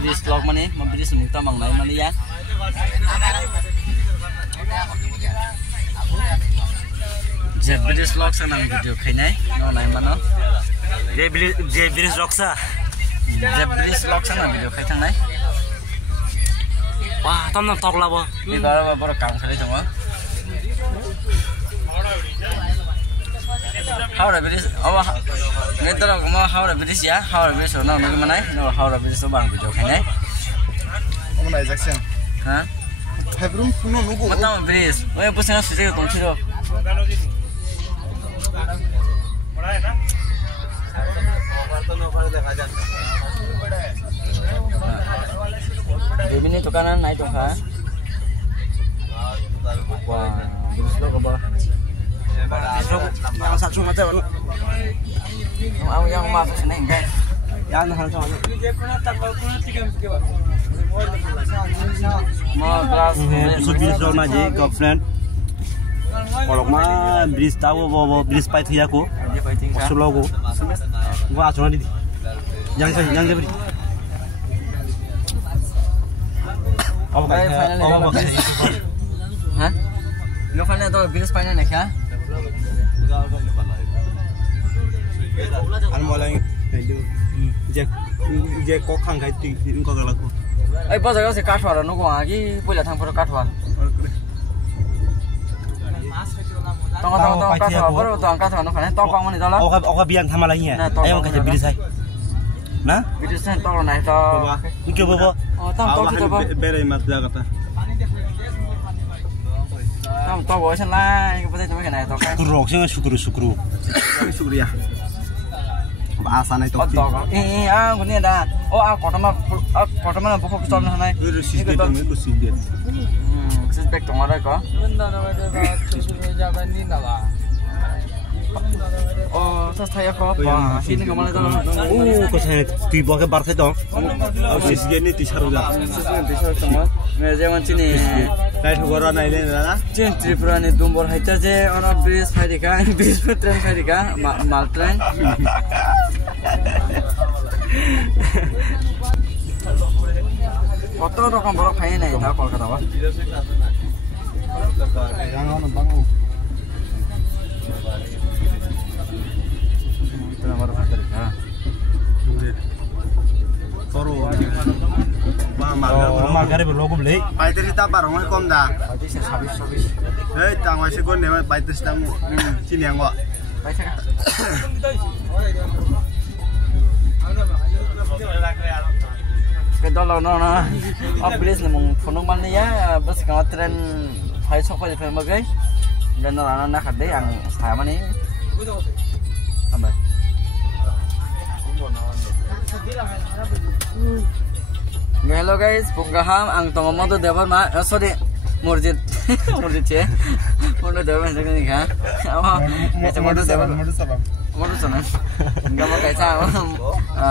bridge vlog mani bridge ni ta mangnai mani ya je bridge vlog sa nang video khainai no nai mano je bridge vlog sa nang video khai thang nai wah tam nang tok la bo ni da ba kam khali thang ma how the bridge awa ngai tara ma how the bridge ya how the bridge no no manai no how the bridge so bang video khainai ông này chắc xem ha hay đúng nó nó cũng matang bridge oi pusang suje ko tongchiro Devi ni tukanan naik dong kah? Wah, bagus loh kabar. Yang satu mata mana? Yang masuk sini enggak? Yang hal sama. Mau kelas. Sudah zona je, girlfriend. Kalau mah bridge tahu bawa bridge pai tiya ko. Solo ko. Gua acuna di. Yang beri. Apa Hah? Enggak final tuh bridge final nih ya? An mulai itu. Jack kok khang kai ti ko gala ko. Bao giờ sẽ cắt vào nó quả cái bây giờ thằng phải cắt vào. Tong cắt vào, baru tong cắt vào nó phải to con mà này đó. Oka biang tham lagi ya. Ayo kaje bridge sai. Nah? Bridge sai to này to. Iki bobo. Tam to kita ba. Bere mat kata. Tam to boy san la, cái vấn đề cái này to cái. Sukru sing sukru. Sukru ya. Bahasa naik topi. Aku ni ada. Kota mana buku pistol mana? Suspek tu mana kau? Oh, terus saya kau apa? Sini kau mana tu? Kau saya tiba ke bar itu. Sisi ni tisharu dah. Sama. Macam sini. Kayak orang naik ni lah. Jen Tripura ni dumbor haita je orang bridge hari kan, bridge train hari kan, mal train. কত রকম বড় খাই নাই তা কলকাতা বা jangan bangun itu nomor hotel ha Koro. Margar logo beli. Paiter kita barang kom dah. berarti service Hei, tangwa sih kon nih, paiter tamu. Sini yang gua. paiter cái đó là nó upgrade là mong phun nông ni ya bus kalau tren phải sok phải phải magai dan nó nak ada yang sama ni ambil hello guys punggaham ang tongo moto debar ma sorry murjid je moto debar macam ni kan apa macam moto debar motor sana, enggak mau kaisa,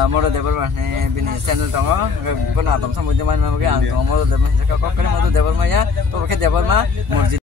motor debar mana, bini channel tongo, pun atom sama zaman mana mungkin, motor debar, kalau kau kena motor debar mah ya, tu pakai debar mah, murjid.